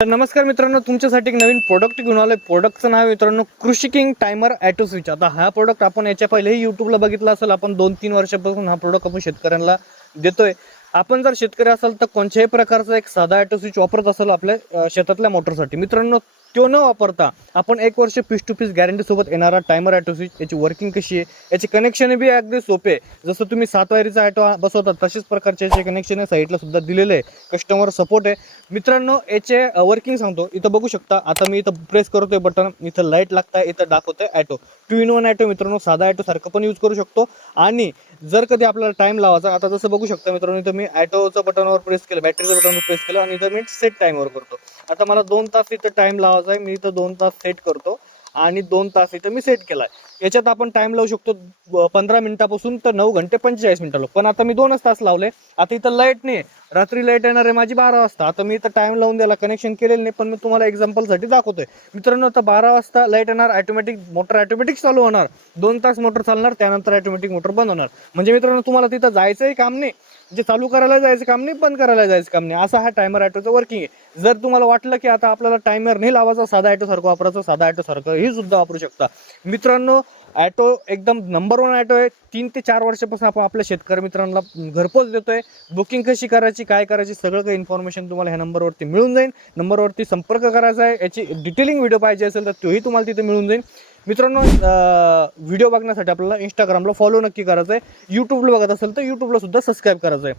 तर नमस्कार मित्रांनो तुमच्यासाठी एक नवीन प्रोडक्ट घेऊन आलोय. प्रोडक्टचं नाव मित्रांनो कृषी किंग टायमर ॲटो स्विच आता हा प्रोडक्ट आपण याच्या पहिलेही युट्यूबला बघितला असेल आपण दोन तीन वर्षापासून हा प्रोडक्ट आपण शेतकऱ्यांना देतोय. आपण जर शेतकरी असाल तर कोणत्याही प्रकारचा एक साधा ॲटो स्विच वापरत असाल आपल्या शेतातल्या मोटरसाठी मित्रांनो तो न वापरता? आपण एक वर्ष पीस टू पीस गॅरंटीसोबत येणारा टायमर ॲटो स्विच याची वर्किंग कशी आहे? याचे कनेक्शन बी अगदी सोपे आहे. जसं तुम्ही सात वायरीचा ॲटो बसवता तशाच प्रकारचे याचे कनेक्शन आहे साईडला सुद्धा दिलेले आहे. कस्टमर सपोर्ट आहे. मित्रांनो याचे वर्किंग सांगतो. इथं बघू शकता आता मी इथं प्रेस करतोय बटन इथं लाइट लागताय इथं दाखवतोय auto two in one auto मित्रांनो साधा ॲटो सारखं पण यूज करू शकतो. आणि जर कधी आपल्याला टाईम लावायचा आता जसं बघू शकता मित्रांनो इथं मी ॲटोचं बटनवर प्रेस केलं बॅटरीचं बटनवर प्रेस केलं आणि इथं मी सेट टाइमवर करतो. आता मला दोन तास इथं टाइम लावायचा आहे. मी इथं दोन तास सेट करतो आणि दोन तास इथं मी सेट केलाय. याच्यात आपण टाइम लावू शकतो पंधरा मिनिटापासून तर नऊ घंटे पंचेचाळीस मिनिटं पण आता मी दोनच तास लावले. आता इथं लाइट नाही रात्री लाइट येणार आहे माझी बारा वाजता. आता मी इथं टाइम लावून द्यायला कनेक्शन केलेलं नाही पण मी तुम्हाला एक्झाम्पलसाठी दाखवतोय. मित्रांनो आता बारा वाजता लाइट येणार ऑटोमॅटिक मोटर ऑटोमॅटिक चालू होणार. दोन तास मोटर चालणार त्यानंतर ऑटोमॅटिक मोटर बंद होणार. म्हणजे मित्रांनो तुम्हाला तिथं जायचंही काम नाही. जे चालू करायला जायचं काम नाही बंद करायला जायचं काम नाही. असा हा टायमर ॲटोचं वर्किंग आहे. जर तुम्हाला वाटलं की आता आपल्याला टायमर नाही लावायचा साधा ॲटो सारखं वापरायचं साधा ॲटो सारखं हे सुद्धा वापरू शकता. मित्रांनो ॲटो एकदम नंबर वन ॲटो आहे. तीन ते चार वर्षापासून आपण आपल्या शेतकरी मित्रांना घरपोच देतोय. बुकिंग कशी करायची काय करायची सगळं काही इन्फॉर्मेशन तुम्हाला ह्या नंबरवरती मिळून जाईल. नंबरवरती संपर्क करायचा आहे. याची डिटेलिंग व्हिडिओ पाहिजे असेल तर तोही तुम्हाला तिथे मिळून जाईल. मित्रांनो व्हिडिओ बघण्यासाठी आपल्याला इंस्टाग्रामला फॉलो नक्की करायचं आहे यूट्यूबला बघत असेल तर यूट्यूबला सुद्धा सबस्क्राईब करायचं आहे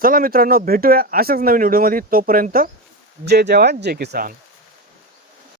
चला मित्रांनो भेटूया अशाच नवीन व्हिडिओमध्ये तोपर्यंत जय जवान जय किसान.